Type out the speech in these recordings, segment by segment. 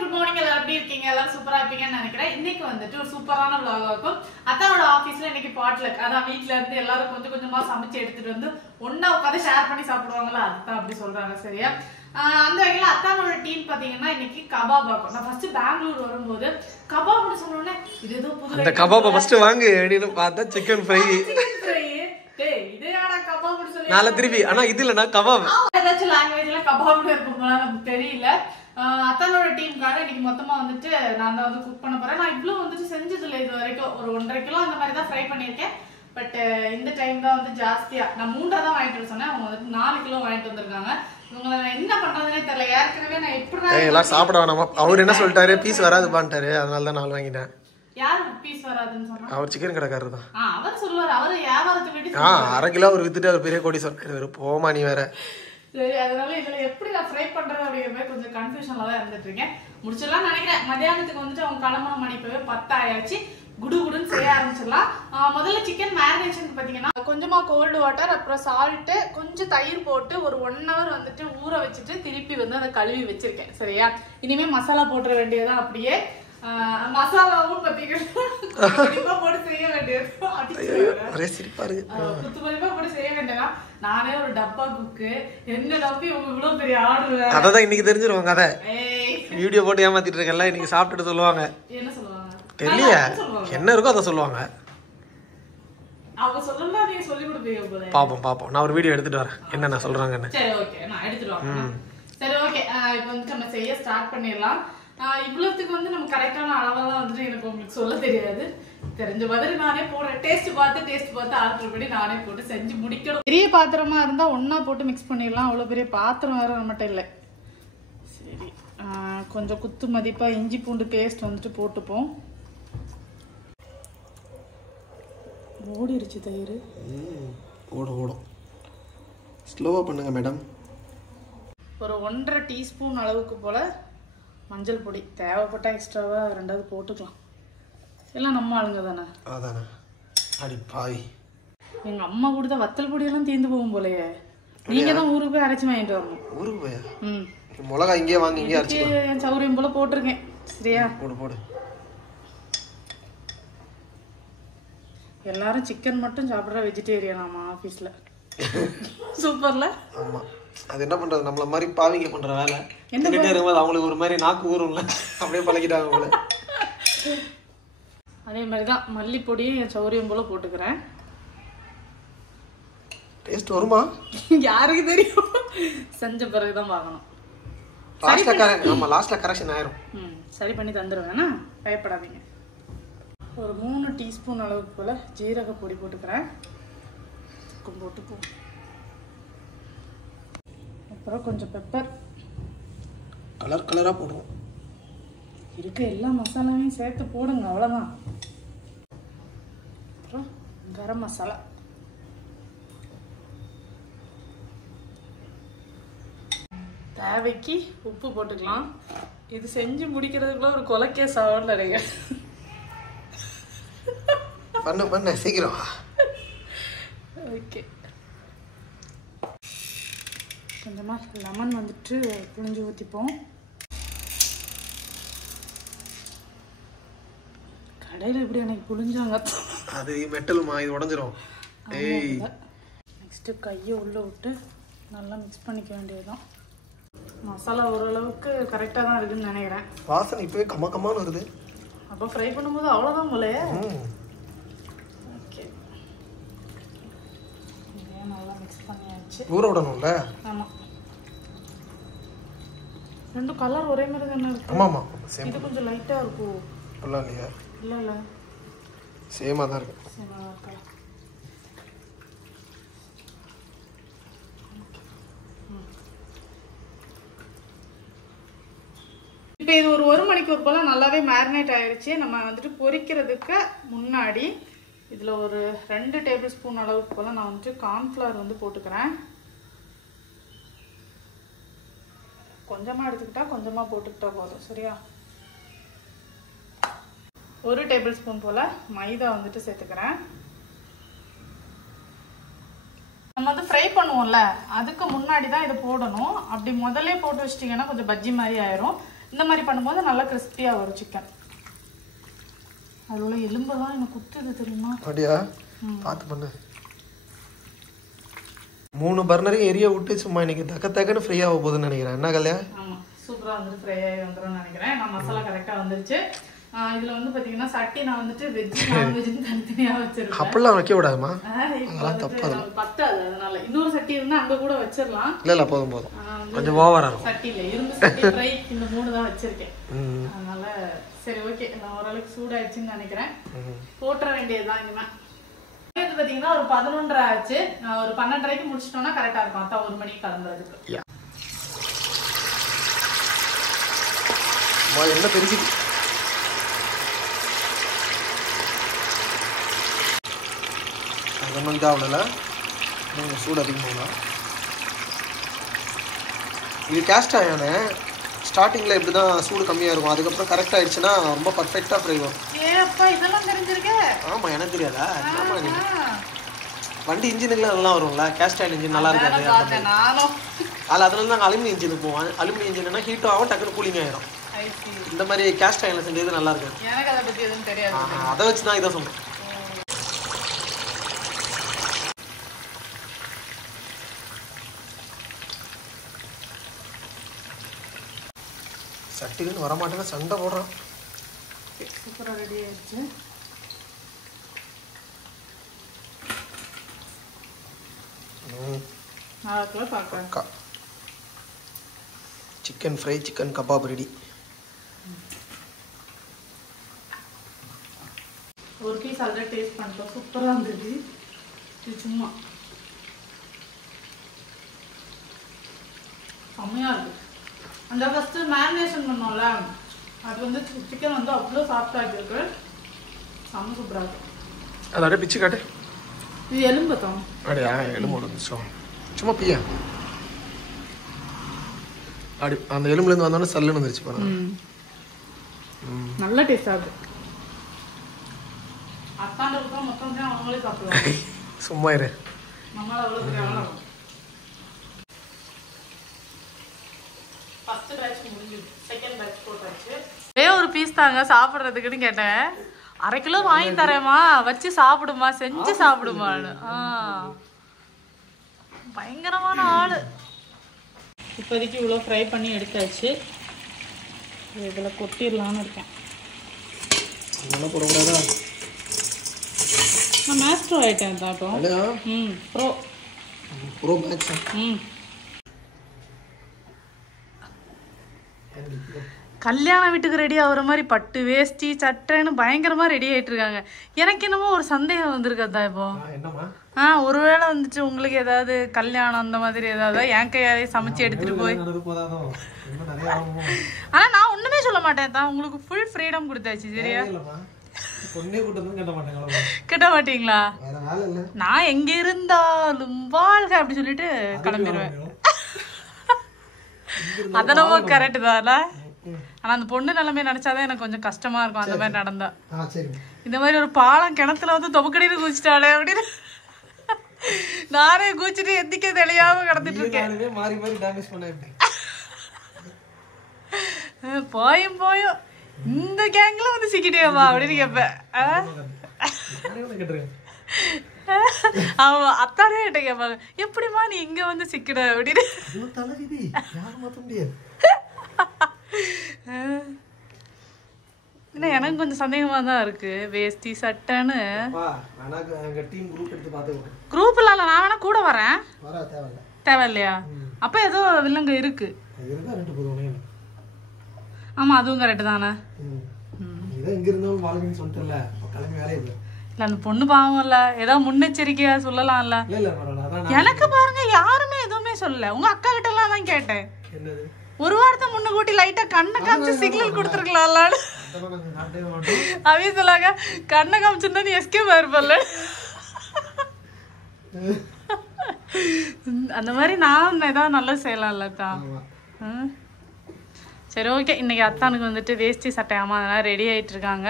Good morning. எல்லாரும் எப்படி இருக்கீங்க? எல்லாரும் சூப்பரா இருப்பீங்கன்னு நினைக்கிறேன். இன்னைக்கு வந்துட்டு ஒரு சூப்பரான vlog இருக்கும். அத்தாவோட ஆபீஸ்ல இன்னைக்கு பாட்லக், அதான் வீட்ல இருந்து எல்லாரும் கொஞ்சம் கொஞ்சமா சமைச்சு எடுத்துட்டு வந்து ஒண்ணா உட்காந்து ஷேர் பண்ணி சாப்பிடுவாங்களா, அதுதான் அப்படி சொல்றாங்க. சரியா? அந்த வகையில அத்தாவோட டீம் பாத்தீங்கன்னா இன்னைக்கு கபாப் ஆகும். நான் ஃபர்ஸ்ட் பெங்களூர் வரும்போது கபாப்னு சொன்னோன்னே இது ஏதோ புது அந்த கபாபை ஃபர்ஸ்ட் வாங்கு அப்படின்னு பார்த்தா சிக்கன் ஃப்ரை. டேய் இது யாரா கபாப்னு சொல்லி நாளை திருப்பி ஆனா இது இல்லனா கபாப் ஏதாச்சும் லாங்குவேஜ்ல கபாப்னு இருக்கும் போல நமக்கு தெரியல. அத்தானோட டீமுக்காக இன்னைக்கு மொத்தமா வந்துட்டு நான் தான் வந்து குக் பண்ண போறேன். நான் இவ்வளவு வந்துட்டு செஞ்சது இல்லை இது வரைக்கும். ஒரு 1.5 கிலோ அந்த மாதிரி தான் ஃப்ரை பண்ணியிருக்கேன். பட் இந்த டைம் தான் வந்து ஜாஸ்தியா நான் 3 தான் வாங்கிட்டு வர சொன்னேன். அவங்க வந்துட்டு 4 கிலோ வாங்கிட்டு வந்திருக்காங்க. இவங்களை நான் என்ன பண்றதுன்னே தெரியல. ஏற்கனவே நான் எப்படி எல்லாம் சாப்பிட வேணாமா? அவர் என்ன சொல்லிட்டாரு, பீஸ் வராதுப்பான்ட்டாரு. அதனால தான் 4 வாங்கிட்டேன். யாரு பீஸ் வராதுன்னு சொன்னா? அவர் சிக்கன் கடைக்காரர் தான். அவர் சொல்லுவாரு. அவரு வியாபாரத்தை விட்டு 1/2 கிலோ அவர் வித்துட்டு அவர் பெரிய கோடி சொன்னாரு. போமா நீ வேற. சரி, அதனால இதுல எப்படி நான் ஃப்ரை பண்றது அப்படிங்கிற மாதிரி கொஞ்சம் கன்ஃபியூஷன்ல தான் இருந்துட்டு இருக்கேன். முடிச்சிடலாம் நினைக்கிறேன். மத்தியானத்துக்கு வந்துட்டு அவங்க கிளம்புற மணி இப்பவே 10 ஆயாச்சு. குடுகுடுன்னு செய்ய ஆரம்பிச்சிடலாம். முதல்ல சிக்கன் மேரினேஷன் பாத்தீங்கன்னா கொஞ்சமா கோல்டு வாட்டர், அப்புறம் சால்ட், கொஞ்சம் தயிர் போட்டு ஒரு 1 hour வந்துட்டு ஊற வச்சுட்டு திருப்பி வந்து அதை கழுவி வச்சிருக்கேன். சரியா? இனிமே மசாலா போட்டுற வேண்டியதான். அப்படியே மசாலாவும் பாத்தீங்கன்னா போட்டு செய்ய வேண்டியது. போட்டு செய்ய வேண்டியதான். நானே ஒரு டப்பா குக்கு, என்ன நம்பி உங்க இவ்வளவு பெரிய ஆர்டர். அதான் இன்னைக்கு தெரிஞ்சிருவாங்க. அதை வீடியோ போட்டு ஏமாத்திட்டு இருக்கல. இன்னைக்கு சாப்பிட்டுட்டு சொல்லுவாங்க. என்ன சொல்லுவாங்க தெரியல, என்ன இருக்கோ அதை சொல்லுவாங்க. அவங்க சொல்லலாம், நீங்க சொல்லி கொடுப்பீங்க போல. பாப்போம். நான் ஒரு வீடியோ எடுத்துட்டு வரேன் என்னென்ன சொல்றாங்கன்னு. சரி, ஓகே, நான் எடுத்துட்டு வரேன். சரி, ஓகே. இப்போ வந்து நம்ம செய்ய ஸ்டார்ட் பண்ணிடலாம். இவ்வளவுக்கு வந்து நம்ம கரெக்டான அளவெல்லாம் வந்துட்டு எனக்கு உங்களுக்கு சொல்ல தெரியாது. தெரிஞ்ச மாதிரி நானே போடுறேன். டேஸ்ட் பார்த்து ஆர்டர் பண்ணி நானே போட்டு செஞ்சு முடிக்கணும். பெரிய பாத்திரமா இருந்தா ஒன்னா போட்டு மிக்ஸ் பண்ணிடலாம். அவ்வளவு பெரிய பாத்திரம் வேற நம்மகிட்ட இல்லை. சரி, கொஞ்சம் குத்து மதிப்பா இஞ்சி பூண்டு பேஸ்ட் வந்துட்டு போட்டுப்போம். ஓடிருச்சு தயிர். ஓடும். ஸ்லோவா பண்ணுங்க மேடம். ஒரு 1.5 டீஸ்பூன் அளவுக்கு போல மஞ்சள் பொடி. தேவைப்பட்ட எக்ஸ்ட்ராவா 2வது போட்டுக்கலாம். எல்லாம் நம்ம ஆளுங்க தானே. அதானே. அடி பாய். எங்க அம்மா கொடுத்த வத்தல் பொடியெல்லாம் தீர்ந்து போகும் போலயே. நீங்க தான் ஊருக்கு போய் அரைச்சு வாங்கிட்டு வரணும். ஊருக்கு போயா? மிளகா இங்கே வாங்கி இங்கே அரைச்சிக்கலாம். என் சௌரியம் போல போட்டிருக்கேன். சரியா? போடு. எல்லாரும் சிக்கன் மட்டும் சாப்பிடுற வெஜிடேரியன் ஆமா ஆபீஸ்ல. சூப்பர்ல. ஆமா, அது என்ன பண்றது, நம்மள மாதிரி பாவிங்க பண்ற வேலை. என்னட்டே இருக்கும்போது அவங்களுக்கு ஒரு மாதிரி நாக்கு ஊறும்ல, அப்படியே பழகிட்டாங்க போல. அதே மாதிரிதான் மல்லிப்பொடியும் என் சௌரியம் போல போட்டுக்கிறேன். டேஸ்ட் வருமா யாருக்கு தெரியும், செஞ்ச பிறகுதான் பார்க்கணும். லாஸ்ட்ல கரெக்ஷன் ஆயிரும். சரி பண்ணி தந்துருவேன்னா பயப்படாதீங்க. ஒரு 3 டீஸ்பூன் அளவுக்கு போல ஜீரக பொடி போட்டுக்கிறேன். போட்டுப்போம். அப்புறம் கொஞ்சம் பெப்பர். கலரா போடுவோம். இருக்க எல்லா மசாலாவையும் சேர்த்து போடுங்க, அவ்வளோதான். அப்புறம் கரம் மசாலா. தேவைக்கு உப்பு போட்டுக்கலாம். இது செஞ்சு முடிக்கிறதுக்குள்ள ஒரு கொலைக்கேஸ் ஆகும் நிறைய. பண்ண சீக்கிரம். ஓகே, கொஞ்சமா லெமன் வந்துட்டு புளிஞ்சு ஊற்றிப்போம். கடையில் எப்படி எனக்கு புளிஞ்சாங்க. அது மெட்டலுமா, இது உடஞ்சிரும். நெக்ஸ்ட்டு கையை உள்ளே விட்டு நல்லா மிக்ஸ் பண்ணிக்க வேண்டியதுதான். மசாலா ஓரளவுக்கு கரெக்டாக தான் இருக்குன்னு நினைக்கிறேன். வாசனை இப்போவே கம்மக்கம்மான்னு வருது. அப்போ ஃப்ரை பண்ணும்போது அவ்வளோதான் போலையே. ஓகே, இதே நல்லா மிக்ஸ் பண்ணியாச்சு. ஊற விடணும்ல. ஆமாம், ரெண்டும் கலர் ஒரே மாதிரி தானே இருக்கு. ஆமாம், இது கொஞ்சம் லைட்டாக இருக்கும். நல்லா இல்லையா? இல்லை சேமாக தான் இருக்கு. சேமாக இருக்கா? இப்போ இது ஒரு 1 மணிக்கூர் போல் நல்லாவே மேரினேட் ஆயிடுச்சு. நம்ம வந்துட்டு பொரிக்கிறதுக்கு முன்னாடி இதில் ஒரு 2 டேபிள் ஸ்பூன் அளவுக்கு போல் நான் வந்துட்டு கார்ன்ஃப்ளவர் வந்து போட்டுக்கிறேன். கொஞ்சமாக எடுத்துக்கிட்டா கொஞ்சமாக போட்டுக்கிட்டா போதும். சரியா? 1 டேபிள் ஸ்பூன் போல் மைதா வந்துட்டு சேர்த்துக்கிறேன். நம்ம வந்து ஃப்ரை பண்ணுவோம்ல, அதுக்கு முன்னாடி தான் இதை போடணும். அப்படி முதல்ல போட்டு வச்சிட்டிங்கன்னா கொஞ்சம் பஜ்ஜி மாதிரி ஆயிரும். இந்த மாதிரி பண்ணும்போது நல்லா கிறிஸ்பியா வரும் சிக்கன். அதுல உள்ள எலும்பெல்லாம் எனக்கு குத்துது தெரியுமா? அப்படியா? பார்த்து பண்ணு. 3 பர்னரையும் எரிய விட்டு சும்மா இன்னைக்கு தக்கன்னு ஃப்ரை ஆக போகுதுன்னு நினைக்கிறேன். என்ன கல்யா? ஆமா, சூப்பரா வந்துட்டு ஃப்ரை ஆகி வந்துரும்னு நினைக்கிறேன். நான் மசாலா கரெக்டா வந்துருச்சு. இதுல வந்து பாத்தீங்கன்னா சட்டி நான் வந்துட்டு வெஜ் நான்வெஜ்னு தனித்தனியா வச்சிருக்கேன். அப்படிலாம் வைக்க விடாதுமா, அதெல்லாம் தப்பு. பத்தாது, அதனால இன்னொரு சட்டி இருந்தா அங்க கூட வச்சிடலாம். இல்ல போதும் கொஞ்சம் ஓவரா இருக்கும். சட்டியில இரும்பு சட்டி ஃப்ரை இந்த 3 தான் வச்சிருக்கேன். அதனால சரி ஓகே, நான் ஓரளவுக்கு சூடாயிடுச்சுன்னு நினைக்கிறேன். போட்டுற வேண்டியதுதான் இனிமே. இது பாத்தீங்கன்னா ஒரு 11:30 ஆச்சு. ஒரு 12:30க்கு முடிச்சிட்டோம்னா கரெக்டா இருக்கும். அதான் 1 மணிக்கு கிளம்புறதுக்கு. என்ன பெருசு அதெல்லாம் இதாகல, சூடு அதிகமாகலாம். இது கேஸ்ட் ஆயான ஸ்டார்டிங்கில் இப்படி தான் சூடு கம்மியாக இருக்கும். அதுக்கப்புறம் கரெக்ட் ஆயிடுச்சுன்னா ரொம்ப பர்ஃபெக்டாக ஃப்ரை வரும். ஆமாம், எனக்கு தெரியாதா? வண்டி இன்ஜினுக்குலாம் நல்லா வரும்ல, கேஸ்ட் ஆயில் இன்ஜின் நல்லா இருக்காது. அதனால நாங்கள் அலுமினியம் இன்ஜினுக்கு போவோம். அலுமினியம் இன்ஜின்னா ஹீட்டும் ஆகும், டக்குனு கூலிங் ஆகிடும். இந்த மாதிரி கேஸ்ட் ஆயிலில் செஞ்சது நல்லா இருக்காது. அதை வச்சு தான் இதை சொல்கிறேன். சட்டிக்குன்னு வரமாட்டேன்னா சண்டை போடுறான். சூப்பராக ரெடி ஆயிடுச்சு. Chicken fry, chicken kebab ready. ஒரு பீஸ் ஆல்ரெடி டேஸ்ட் பண்ணிட்டோம், சூப்பராக இருந்தது. இது சும்மா செம்மையாக இருக்கு. அந்த ஃபஸ்ட்டு மேரினேஷன் பண்ணோம்ல, அது வந்து சிக்கன் வந்து அவ்வளோ சாஃப்டாக இருக்கு. செம்ம சூப்பராக இருக்கு. அது அப்படியே பிச்சு காட்டு. இது எலும்பு தான். அப்படியா? எலும்பு நிமிஷம் சும்மா பியா அப்படி அந்த எலும்புலேருந்து வந்தோடனே சல்லுன்னு வந்துருச்சு பாருங்க. நல்ல டேஸ்டாக இருக்கு. அத்தாண்டதுக்கு மொத்தம் தான் அவங்களே சாப்பிடுவாங்க. சும்மா இரு. நம்மளால அவ்வளோ பெரிய ஆளா இருக்கும். ஃபர்ஸ்ட் பேட்ச் முடிஞ்சிருச்சு, செகண்ட் பேட்ச் போட்டாச்சு. ஒரு பீஸ் தாங்க சாப்பிட்றதுக்குன்னு கேட்டேன். 1/2 கிலோ வாங்கி தரேம்மா, வச்சு சாப்பிடுமா, செஞ்சு சாப்பிடுமான்னு. பயங்கரமான ஆளு. இப்போதைக்கு இவ்வளோ ஃப்ரை பண்ணி எடுத்தாச்சு. இதில் கொட்டிடலான்னு இருக்கேன். நான் மாஸ்டர் ஆகிட்டேன் தாட்டம். Bro match. கல்யாண வீட்டுக்கு ரெடி ஆகுற மாதிரி பட்டு வேஷ்டி சட்டைன்னு பயங்கரமா ரெடி ஆயிட்டு இருக்காங்க. எனக்கு என்னமோ ஒரு சந்தேகம் வந்திருக்கா இப்போ. ஒருவேளை வந்துச்சு உங்களுக்கு ஏதாவது கல்யாணம் அந்த மாதிரி ஏதாவது என் கையாலே சமைச்சு எடுத்துட்டு போய். ஆனா நான் ஒண்ணுமே சொல்ல மாட்டேன் தான், உங்களுக்கு ஃபுல் ஃப்ரீடம் கொடுத்தாச்சு. சரியா? கிட்ட மாட்டீங்களா? நான் எங்க இருந்தாலும் வாழ்க அப்படி சொல்லிட்டு கிளம்பிடுவேன். அதனமோ கரெக்ட் தானே. ஆனா அந்த பொண்ணு நிலைமை நினைச்சாதான் எனக்கு கொஞ்சம் கஷ்டமா இருக்கும். அந்த மாதிரி நடந்தா, இந்த மாதிரி ஒரு பாலம் கிணத்துல வந்து தொபக்கடின்னு குதிச்சிட்டாளே அப்படின்னு நானே குதிச்சுட்டு எந்திக்க தெளியாம கிடந்துட்டு இருக்கேன். போயும் போயும் இந்த கேங்ல வந்து சிக்கிட்டேவா அப்படின்னு கேட்பேன். ஆமா, அத்தானே கிட்ட கேட்பாங்க, எப்படிமா நீ இங்க வந்து சிக்கிட அப்படின்னு. எனக்கு கொஞ்சம் சந்தேகமா தான் இருக்கு. வேஷ்டி சட்டைன்னு குரூப் இல்ல, நான் வேணா கூட வரேன். தேவையில்லையா? அப்ப ஏதோ வில்லங்க இருக்கு. ஆமா, அதுவும் கரெக்ட் தானே. இல்ல அந்த பொண்ணு பாவம் இல்ல, ஏதோ முன்னெச்சரிக்கையா சொல்லலாம்ல. எனக்கு பாருங்க யாருமே எதுவுமே சொல்லல. உங்க அக்கா கிட்ட எல்லாம் தான் கேட்டேன். ஒரு வாரத்தை முன்ன கூட்டி லைட்டா கண்ணை காமிச்சு சிக்னல் கொடுத்துருக்கலாம்ல. அவங்க சொல்லாங்க, கண்ணை காமிச்சிருந்தா நீ எஸ்கேப் ஆயிருப்பல்ல. அந்த மாதிரி நான் ஏதாவது நல்லது செய்யலாம்லக்கா. சரி ஓகே, இன்னைக்கு அத்தானுக்கு வந்துட்டு வேஷ்டி சட்டையாமா அதெல்லாம் ரெடி ஆயிட்டு இருக்காங்க.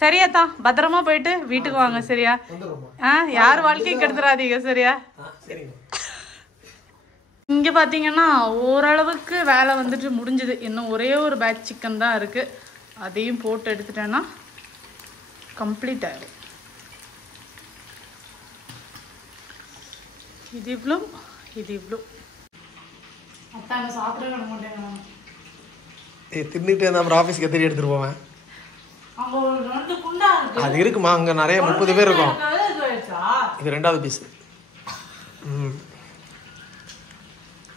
சரியாத்தா, பத்திரமா போயிட்டு வீட்டுக்கு வாங்க. சரியா? யார் வாழ்க்கையும் கெடுத்துறாதீங்க. சரியா? இங்கே பார்த்தீங்கன்னா ஓரளவுக்கு வேலை வந்துட்டு முடிஞ்சுது. இன்னும் ஒரே ஒரு பேட்ச் சிக்கன் தான் இருக்குது. அதையும் போட்டு எடுத்துட்டேன்னா கம்ப்ளீட் ஆகிடும். இது இவ்வளோ, இது இவ்வளோ. அத்தாங்க சாப்பிட விட மாட்டேங்க. தின்னுட்டு நம்ம ஆஃபீஸ்க்கு எத்தனை எடுத்துகிட்டு போவேன். அங்கே ஒரு 2 குண்டா இருக்கு. அது இருக்குமா, அங்கே நிறைய 30 பேர் இருக்கும். இது 2வது பீஸ்.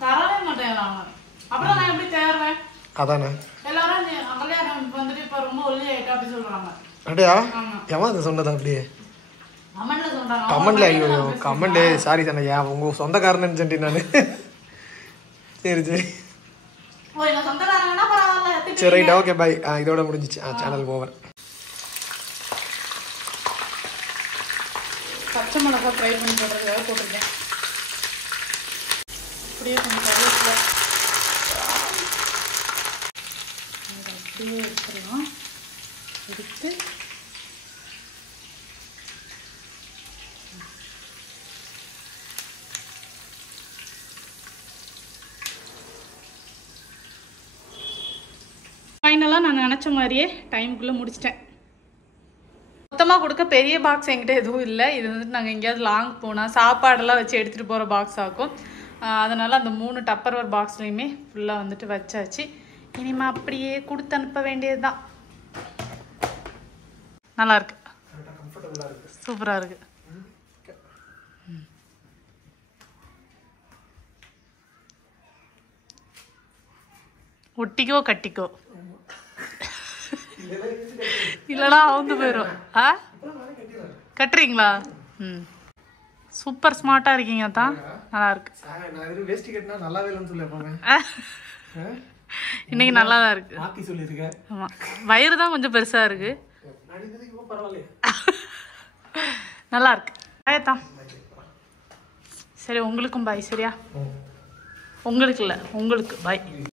தரவே மாட்டேன். அப்புறம் நான் எப்படி தேர்வேன்? அதானே எல்லாரும் கல்யாணம் வந்துட்டு இப்போ ரொம்ப ஒல்லி ஆயிட்டா அப்படி சொல்றாங்க. அப்படியா? எவன் அதை சொன்னதா? அப்படியே கமெண்ட்ல சொல்றாங்க. கமெண்ட்ல? ஐயோ கமெண்ட், சாரி தானே, உங்க சொந்தக்காரன்னு சொல்லிட்டு நான். சரி சரி சரி ரைட், ஓகே பை. இதோட முடிஞ்சிச்சு. Channel over. பச்சை மிளகா ஃப்ரை பண்ணி போடுறதுக்காக போட்டிருக்கேன். அப்படியே கொஞ்சம் கருவேப்பிலை அப்படியே எடுத்துடலாம். எடுத்து ஃபைனலாக நான் நினச்ச மாதிரியே டைமுக்குள்ளே முடிச்சிட்டேன். மொத்தமாக கொடுக்க பெரிய பாக்ஸ் என்கிட்ட எதுவும் இல்லை. இது வந்துட்டு நாங்கள் எங்கேயாவது லாங் போனால் சாப்பாடெல்லாம் வச்சு எடுத்துகிட்டு போகிற பாக்ஸ் ஆகும். அதனால் அந்த 3 டப்பர்வேர் பாக்ஸ்லேயுமே ஃபுல்லாக வந்துட்டு வச்சாச்சு. இனிமேல் அப்படியே கொடுத்து அனுப்ப வேண்டியது தான். நல்லாயிருக்கு, சூப்பராக இருக்குது. ஒட்டிக்கோ கட்டிக்கோ, இல்லைனா அவுந்து போயிடும். கட்டுறீங்களா? சூப்பர் ஸ்மார்ட்டாக இருக்கீங்க தான். நல்லா இருக்கு. இன்னைக்கு நல்லா தான் இருக்கு. ஆமாம், வயிறு தான் கொஞ்சம் பெருசாக இருக்கு. நல்லா இருக்கு. தான் சரி, உங்களுக்கும் பாய். சரியா? உங்களுக்கு இல்லை, உங்களுக்கு பாய்.